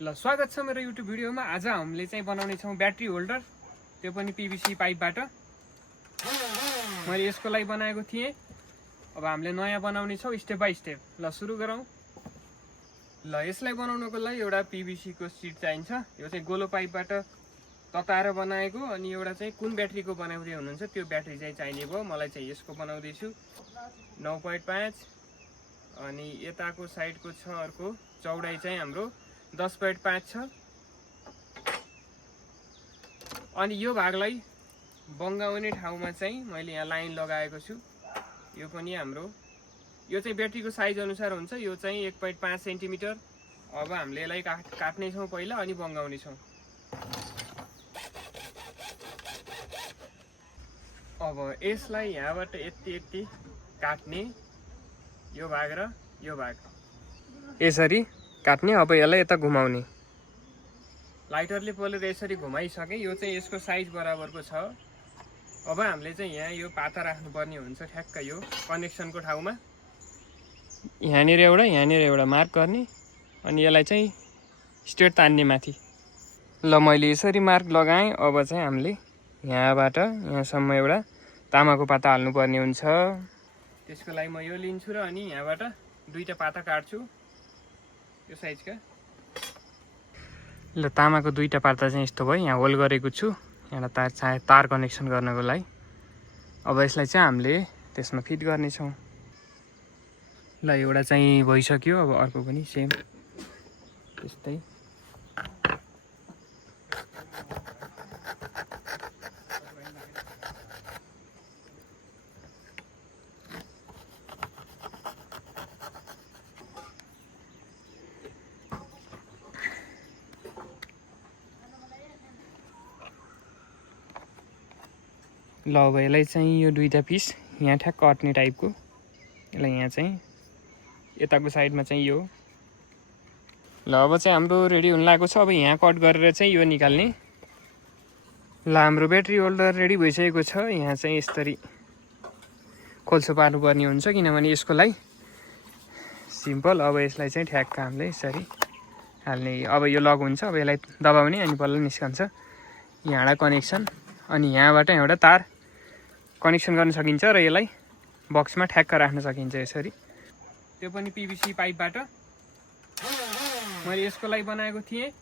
ल स्वागत छ मेरो युट्युब भिडियोमा। आज हामीले चाहिँ बनाउने छौं ब्याट्री होल्डर, त्यो पनि पीवीसी पाइपबाट। मैले यसको लागि बनाएको थिएँ। अब हामीले नयाँ बनाउने छौं स्टेप बाइ स्टेप। ल सुरु गरौँ। ल यसलाई बनाउनको लागि एउटा पीवीसी को सिट चाहिन्छ। यो चाहिँ गोलो पाइपबाट तताएर बनाएको, अनि एउटा चाहिँ कुन ब्याट्रीको बनाउँदै हुनुहुन्छ त्यो ब्याट्री चाहिँ चाहिने भयो। मलाई चाहिँ यसको बनाउँदै छु 9.5, अनि यताको साइडको छ अर्को चौडाइ चाहिँ हाम्रो 10.5 छ। अनि यो भागलाई बङ्गाउने ठाउँमा चाहिँ मैले यहाँ लाइन लगाएको छु। यो पनि हाम्रो यो चाहिँ ब्याट्रीको साइज अनुसार हुन्छ। यो चाहिँ 1.5 सेन्टिमिटर। अब हामीले यसलाई काट्ने छौं पहिला, अनि बङ्गाउने छौं। अब यसलाई यहाँबाट यति काट्ने, यो भाग र यो भाग यसरी काट्ने। अब यसलाई यता घुमाउने। लाइटरले पोलेर यसरी घुमाइसके। यो चाहिँ यसको साइज बराबरको छ। अब हामीले चाहिँ यहाँ यो पाता राख्नुपर्ने हुन्छ, ठ्याक्क यो कनेक्सनको ठाउँमा। यहाँनिर एउटा मार्क गर्ने, अनि यसलाई चाहिँ स्ट्रेट तान्ने माथि। ल मैले यसरी मार्क लगाएँ। अब चाहिँ हामीले यहाँबाट यहाँसम्म एउटा तामाको पाता हाल्नुपर्ने हुन्छ। त्यसको लागि म यो लिन्छु र अनि यहाँबाट दुईटा पाता काट्छु यो साइजका। ल तामाको दुईटा पाता चाहिँ यस्तो भयो। यहाँ होल गरेको छु यहाँ तार कनेक्सन गर्नको लागि। अब यसलाई चाहिँ हामीले त्यसमा फिट गर्नेछौँ। ल एउटा चाहिँ भइसक्यो। अब अर्को पनि सेम त्यस्तै। ल अब यसलाई चाहिँ यो दुईटा पिस यहाँ ठ्याक्क अट्ने टाइपको, यसलाई यहाँ चाहिँ यताको साइडमा चाहिँ यो। ल अब चाहिँ हाम्रो रेडी हुन लागेको छ। अब यहाँ कट गरेर चाहिँ यो निकाल्ने। ल हाम्रो ब्याट्री होल्डर रेडी भइसकेको छ। यहाँ चाहिँ यसरी खोल्सो पार्नुपर्ने हुन्छ, किनभने यसको लागि सिम्पल। अब यसलाई चाहिँ ठ्याक्क हामीले यसरी हाल्ने। अब यो लक हुन्छ। अब यसलाई दबाउने, अनि बल्ल निस्कन्छ। यहाँबाट कनेक्सन, अनि यहाँबाट एउटा तार कनेक्सन गर्न सकिन्छ र यसलाई बक्समा ठ्याक्क राख्न सकिन्छ यसरी। त्यो पनि पीवीसी पाइपबाट मैले यसको लागि बनाएको थिएँ।